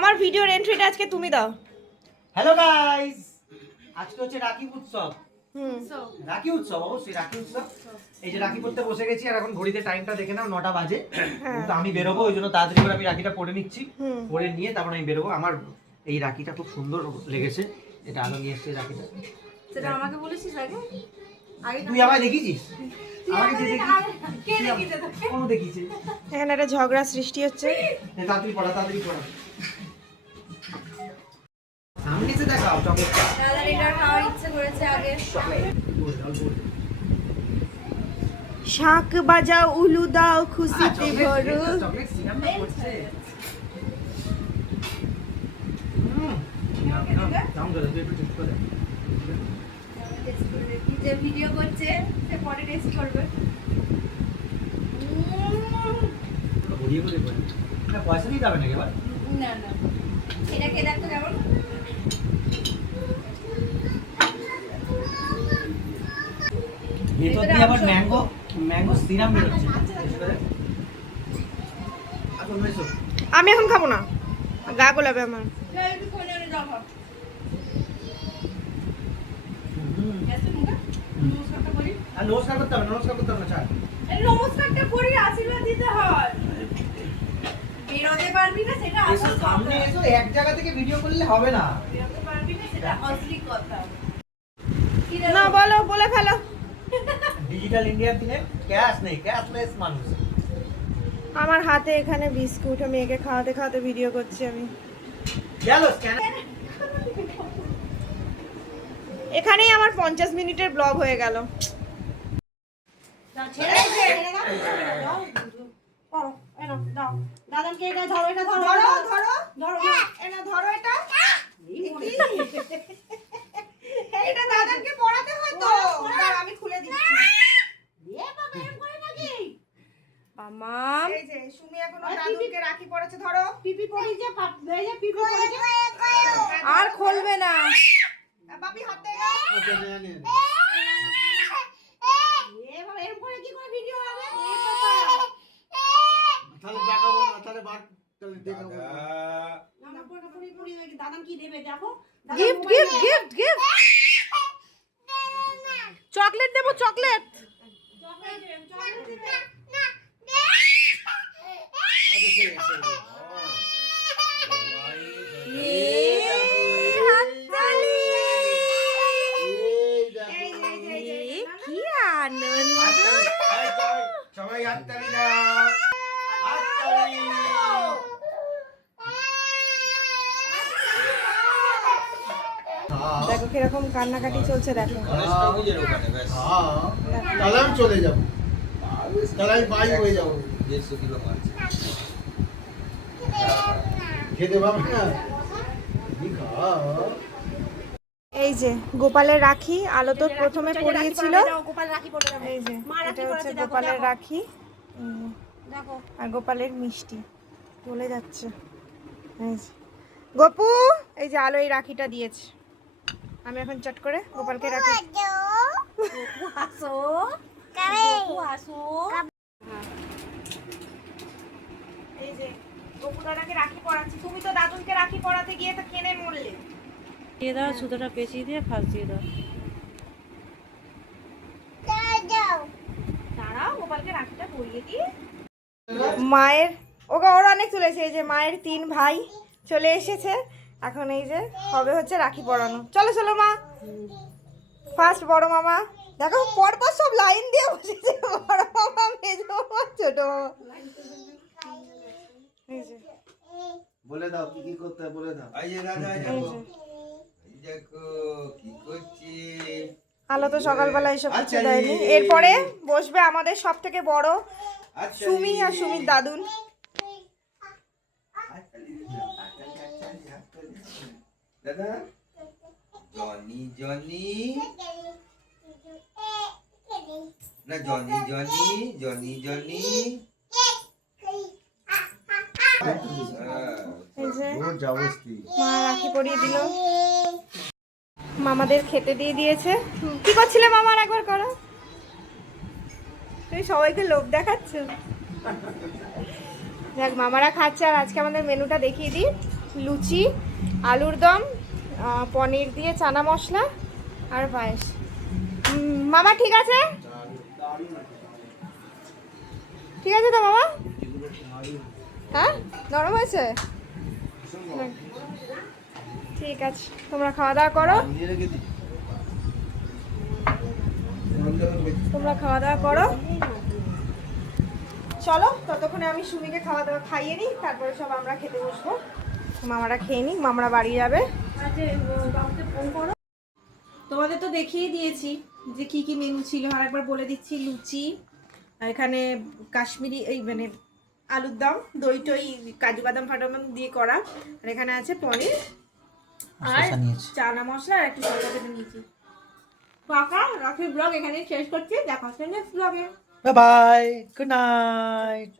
আমার ভিডিওর এন্ট্রিটা আজকে তুমি দাও। হ্যালো গাইস, আজকে হচ্ছে রাখি উৎসব। So, রাখি উৎসব, অবশ্যই রাখি উৎসব। এই যে রাখি পড়তে বসে গেছি আর এখন ঘড়িতে টাইমটা দেখে নাও 9টা বাজে। তো আমি বেরোবো, ওই জন্য তাড়াতাড়ি করে আমি রাখিটা পরে নিচ্ছি। পরে নিয়ে তারপর আমি বেরোবো। আমার এই রাখিটা খুব সুন্দর লেগেছে, এটা আলো নিয়ে এসছে রাখিটা। সেটা আমাকে বলেছিস আগে? তুই আমায় দেখিছিস? আমাকে যে কোনো দেখিছে। এখানে একটা ঝগড়া সৃষ্টি হচ্ছে। তাড়াতাড়ি পড়া, তাড়াতাড়ি পড়া। সামনে এসে দেখাও চকলেটটা। দাদার এটা খাওয়ার ইচ্ছে করেছে আগে। শাক বাজাও, উলু দাও, খুশিতে ভরো। চকলেট সিরাপটা পড়ছে। দাম ধরে তুই একটু টেস্ট করে। যে ভিডিও করছে সে পরে টেস্ট করবে। ঘুরিয়ে ঘুরিয়ে পড়ে। না পয়সা দিতে হবে নাকি এবার? না না, এটা কে দেখতো কেমন? ভেতর দিয়ে আবার ম্যাঙ্গো সিরাপ বেরোচ্ছে। আমি এখন খাবো না, গা গোলাবে আমার। আর নমস্কার করতে হবে, নমস্কার করতে হবে না ছাড়। নমস্কারটা করি, আশীর্বাদ দিতে হয়। বেরোতে পারবি না সেটা এসো আসল সামনে কথা। এসো, এক জায়গা থেকে ভিডিও করলে হবে না। বেরোতে পারবি না সেটা আসলি কথা। না বলো, বলে ফেলো। ডিজিটাল ইন্ডিয়ার দিনে ক্যাশ নেই, ক্যাশলেস মানুষ। আমার হাতে এখানে বিস্কুট, আমি একে খাওয়াতে খাওয়াতে ভিডিও করছি আমি। গেল স্ক্যানার। এখানেই আমার 50 মিনিটের ব্লগ হয়ে গেল। আমি খুলে দিচ্ছি। এই যে সুমি এখনো দাদুকে রাখি পড়েছে, ধরো। পিপি পড়ি যে পিপি পড়ি যে আর খুলবে না। বাপি হাতে এবার এরকম করে কি করে ভিডিও হবে? তাহলে দেখাবো না, তাহলে তাহলে দেখাবো না। না পড়া পড়ি দাদা কি দেবে দেখো। Gift gift gift gift chocolate দেবো, চকলেট। চকলেট দেবে। আচ্ছা ঠিক আছে। কি আনন্দ। সবাই হাততালি দাও, হাততালি। দেখো কিরকম কান্নাকাটি চলছে, দেখো। তাহলে আমি চলে যাবো, তাহলে আমি বাই হয়ে যাবো। খেতে পাবে না। এই যে গোপালের রাখি, আলো তো প্রথমে পরিয়েছিল। গোপাল রাখি পড়ে যাবে। এই যে মা রাখি এটা হচ্ছে পরেছে, দেখো, গোপালের দেখো। রাখি। এই যে, দেখো আর গোপালের মিষ্টি চলে যাচ্ছে। এই যে গোপু, এই যে আলো এই রাখিটা দিয়েছে। আমি এখন চট করে গোপালকে রাখি। আসো গপু আসো। এই যে গোপু দাদাকে রাখি পরাচ্ছি। তুমি তো দাদুকে রাখি পরাতে গিয়ে তো কেনে মরলে। দিয়ে দাও, সুতোটা পেঁচিয়ে দিয়ে ফাঁস দিয়ে দাও। দাঁড়াও, গোপালকে রাখিটা পরিয়ে দিই। মায়ের ওর অনেক চলেছে। এই যে মায়ের 3 ভাই চলে এসেছে। এখন এই যে হবে হচ্ছে রাখি পরানো। চলো চলো মা। ফার্স্ট বড় মামা, দেখো পরপর সব লাইন দিয়ে বসেছে। বড় মামা, মেজো মামা, ছোট মামা। এই যে বলে দাও কি কি করতে হবে, বলে দাও। এই যে দাদা, এই এই দেখো, যে এই দেখো কি করছি। আলো তো সকালবেলা এসব কিছু আচ্ছা, দেয়নি। এই- এরপরে বসবে আমাদের সব থেকে বড় আচ্ছা, সুমি আর সুমির দাদুন। দাদা, জনি জনি, না জনি জনি, জনি জনি। এই যে রোজ জবরদস্তি। মা রাখি পরিয়ে দিল। মামাদের খেতে দিয়ে দিয়েছে। কি করছিলে মামার একবার করো। তুমি সবাইকে লোভ দেখাচ্ছ। যাক, মামারা খাচ্ছে। আর আজকে আমাদের মেনুটা দেখিয়ে দিই। লুচি, আলুর দম, পনির দিয়ে চানা মশলা আর পায়েস। মামা ঠিক আছে? ঠিক আছে তো মামা? হ্যাঁ, নরম হয়েছে? ঠিক আছে, তোমরা খাওয়া দাওয়া করো। তোমরা খাওয়া দাওয়া করো, চলো। ততক্ষণে আমি সুমিকে খাওয়া দাওয়া খাইয়ে নিই, তারপরে সব আমরা খেতে বসবো। মামারা খেয়ে নিই, মামারা বাড়ি যাবে। তোমাদের তো দেখিয়ে দিয়েছি যে কি কি মেনু ছিল, আর একবার বলে দিচ্ছি। লুচি, আর এখানে কাশ্মীরি এই মানে আলুর দম, দই টই, কাজু বাদাম ফাটাম দিয়ে করা, আর এখানে আছে পনির আর চানা মশলা আর একটু শসা কেটে নিয়েছি। কাকা, রাখির ব্লগ এখানে শেষ করছি, দেখা হচ্ছে নেক্সট ব্লগে। Bye bye, good night.